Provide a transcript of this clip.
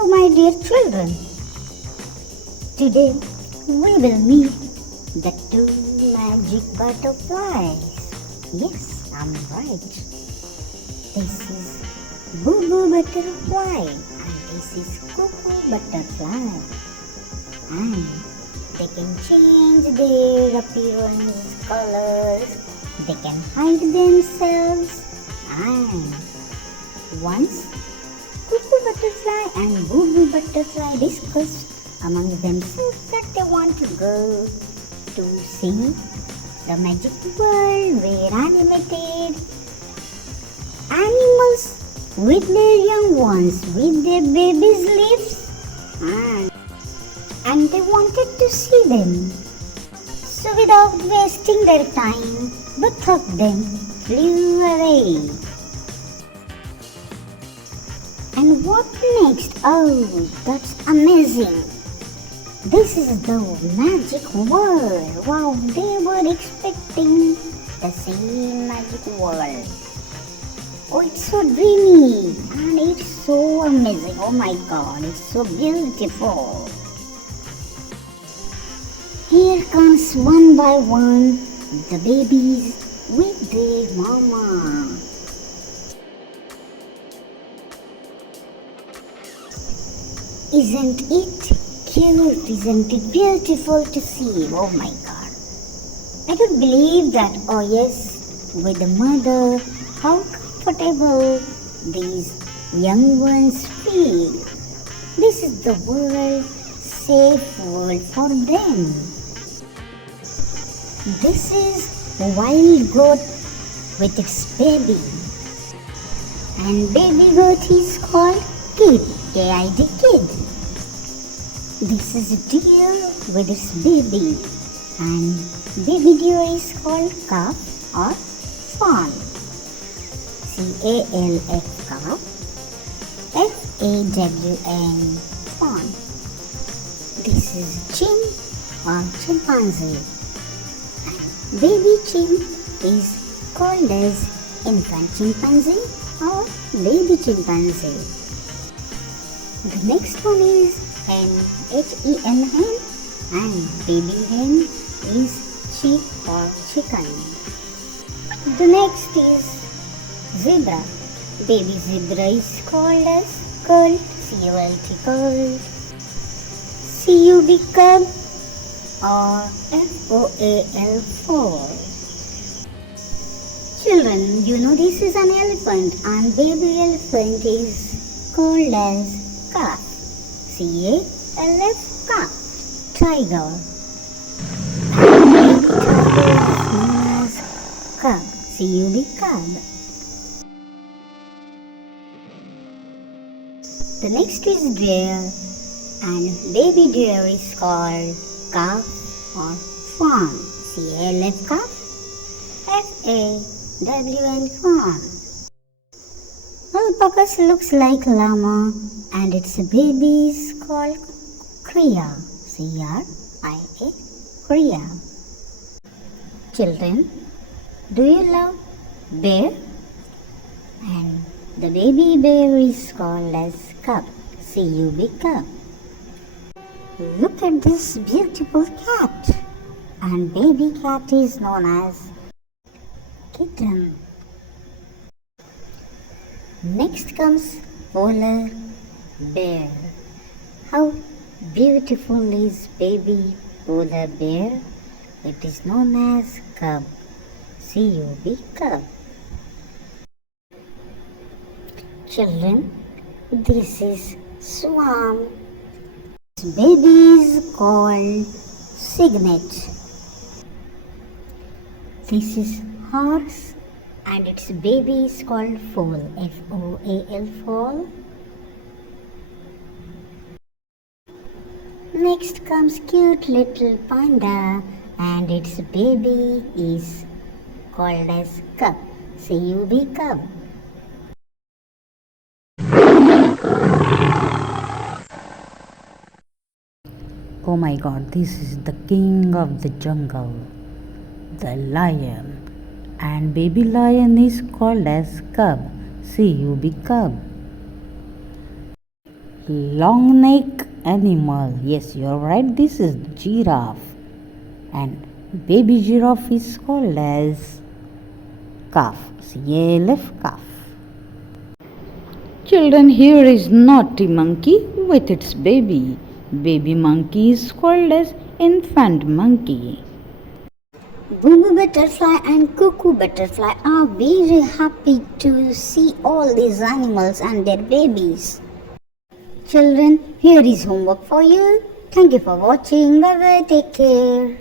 Hello, my dear children. Today we will meet the two magic butterflies. Yes, I'm right. This is Boo Boo Butterfly and this is Cuckoo Butterfly. And they can change their appearance, colors, they can hide themselves. And once Cuckoo Butterfly and Boo Boo Butterfly discussed among themselves that they want to go to see the magic world where animated animals with their young ones, with their babies lives, and they wanted to see them. So without wasting their time, both of them flew away. And what next? Oh, that's amazing. This is the magic world. Wow, they were expecting the same magic world. Oh, it's so dreamy and it's so amazing. Oh my God, it's so beautiful. Here comes one by one the babies with their mama. Isn't it cute? Isn't it beautiful to see? Oh my God. I could believe that. Oh yes, with the mother, how comfortable these young ones feel. This is the world, safe world for them. This is a wild goat with its baby. And baby goat is called Kid. K-I-D, kid. This is a deer with its baby, and baby deer is called calf or fawn. C-A-L-F, calf. F-A-W-N, fawn. This is chimp or chimpanzee, and baby chimp is called as infant chimpanzee or baby chimpanzee. The next one is hen, H-E-N, hen, and baby hen is chick or chicken. The next is zebra. Baby zebra is called as colt, C-O-L-T, colt. C-U-B, cub or F-O-A-L, foal. Children, you know this is an elephant and baby elephant is called as calf. C-A-L-F, calf. Tiger. And baby tiger is known as cub. C-U-B, cub. The next is deer, and baby deer is called calf or fawn. C-A-L-F, calf. F-A-W-N, fawn. Alpacas looks like llama and its baby is called cria. C-R-I-A, cria. Children, do you love bear? And the baby bear is called as cub. C-U-B, cub. Look at this beautiful cat. And baby cat is known as kitten. Next comes polar bear. How beautiful is baby polar bear? It is known as cub. C-U-B, cub. Children, this is swan. Its baby is called cygnet. This is horse and its baby is called foal. F-O-A-L, foal. Next comes cute little panda and its baby is called as cub. C-U-B, cub. Oh my God, this is the king of the jungle, the lion. And baby lion is called as cub. C-U-B, cub. long neck animal. Yes, you're right. This is giraffe. And baby giraffe is called as calf. CALF, calf. Children, here is naughty monkey with its baby. Baby monkey is called as infant monkey. Boo Boo Butterfly and Cuckoo Butterfly are very happy to see all these animals and their babies. Children, here is homework for you. Thank you for watching. Bye bye. Take care.